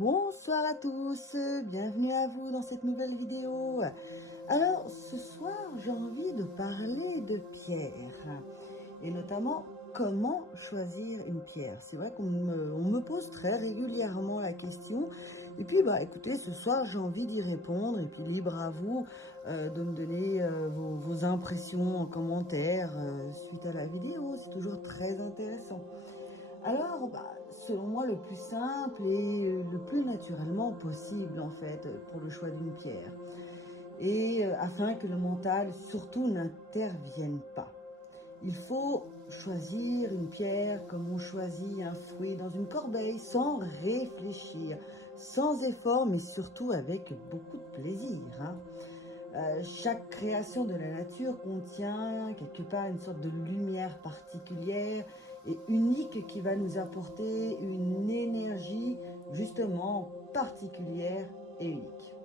Bonsoir à tous, bienvenue à vous dans cette nouvelle vidéo. Alors ce soir j'ai envie de parler de pierre et notamment comment choisir une pierre. C'est vrai on me pose très régulièrement la question et puis écoutez, ce soir j'ai envie d'y répondre et puis libre à vous de me donner vos impressions en commentaire suite à la vidéo, c'est toujours très intéressant. Alors, selon moi, le plus simple et le plus naturellement possible, en fait, pour le choix d'une pierre. Et afin que le mental, surtout, n'intervienne pas. Il faut choisir une pierre comme on choisit un fruit dans une corbeille, sans réfléchir, sans effort, mais surtout avec beaucoup de plaisir, hein. Chaque création de la nature contient quelque part une sorte de lumière particulière et unique qui va nous apporter une énergie justement particulière et unique.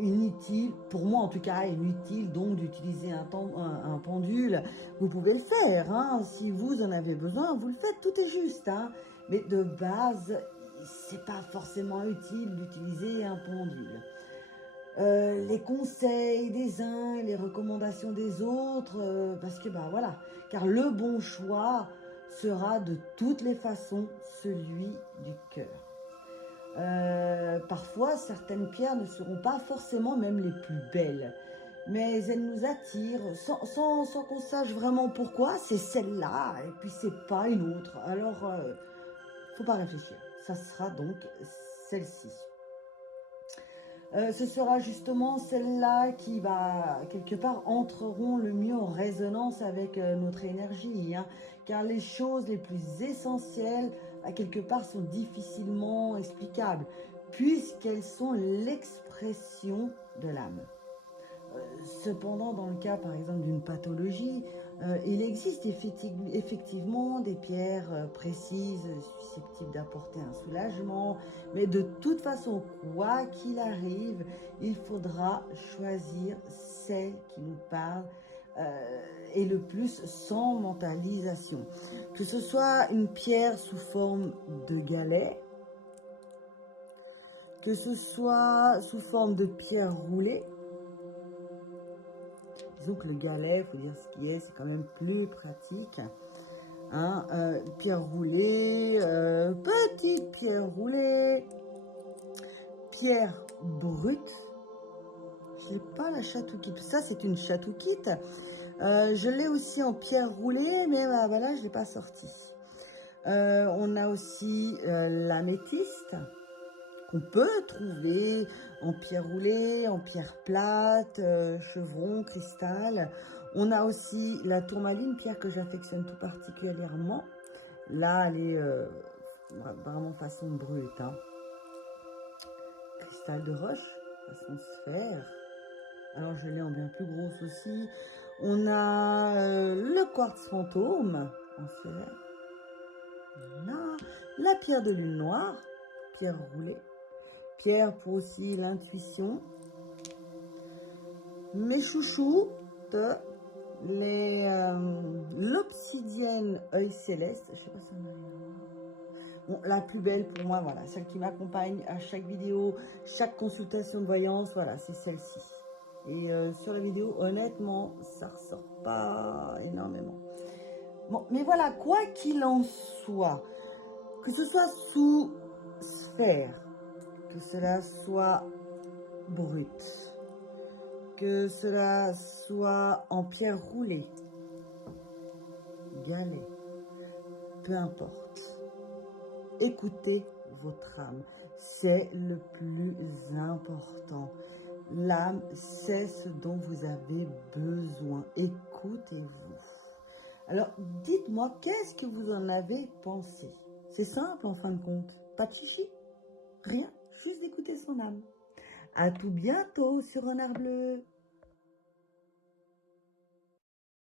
Inutile, pour moi en tout cas, inutile donc d'utiliser un pendule. Vous pouvez le faire, hein, si vous en avez besoin, vous le faites, tout est juste, hein. Mais de base, c'est pas forcément utile d'utiliser un pendule. Les conseils des uns et les recommandations des autres, parce que voilà, car le bon choix sera de toutes les façons celui du cœur. Parfois, certaines pierres ne seront pas forcément même les plus belles, mais elles nous attirent sans qu'on sache vraiment pourquoi. C'est celle-là et puis c'est pas une autre. Alors, faut pas réfléchir. Ça sera donc celle-ci. Ce sera justement celle-là qui va, quelque part, entreront le mieux en résonance avec notre énergie, hein, car les choses les plus essentielles, quelque part, sont difficilement explicables, puisqu'elles sont l'expression de l'âme. Cependant, dans le cas, par exemple, d'une pathologie, il existe effectivement des pierres précises susceptibles d'apporter un soulagement, mais de toute façon, quoi qu'il arrive, il faudra choisir celle qui nous parle et le plus sans mentalisation. Que ce soit une pierre sous forme de galet, que ce soit sous forme de pierre roulée. Disons que le galet, il faut dire ce qui est, c'est quand même plus pratique. Hein, pierre roulée, petite pierre roulée, pierre brute. Je n'ai pas la chatoukite. Ça, c'est une chatoukite. Je l'ai aussi en pierre roulée, mais voilà, je ne l'ai pas sortie. On a aussi l'améthyste, qu'on peut trouver en pierre roulée, en pierre plate, chevron, cristal. On a aussi la tourmaline, pierre que j'affectionne tout particulièrement. Là, elle est vraiment façon brute, hein. Cristal de roche, façon sphère. Alors, je l'ai en bien plus grosse aussi. On a le quartz fantôme en sphère. On a la pierre de lune noire, pierre roulée. Pierre pour aussi l'intuition. Mes chouchous, l'obsidienne œil céleste. Je sais pas si on a... Bon, la plus belle pour moi, voilà, celle qui m'accompagne à chaque vidéo, chaque consultation de voyance, voilà, c'est celle-ci. Et sur la vidéo, honnêtement, ça ressort pas énormément. Bon, mais voilà, quoi qu'il en soit, que ce soit sous sphère, que cela soit brut, que cela soit en pierre roulée, galet, peu importe. Écoutez votre âme, c'est le plus important. L'âme, c'est ce dont vous avez besoin. Écoutez-vous. Alors, dites-moi, qu'est-ce que vous en avez pensé? C'est simple en fin de compte. Pas de chichi, rien, juste d'écouter son âme. À tout bientôt sur Renard Bleu.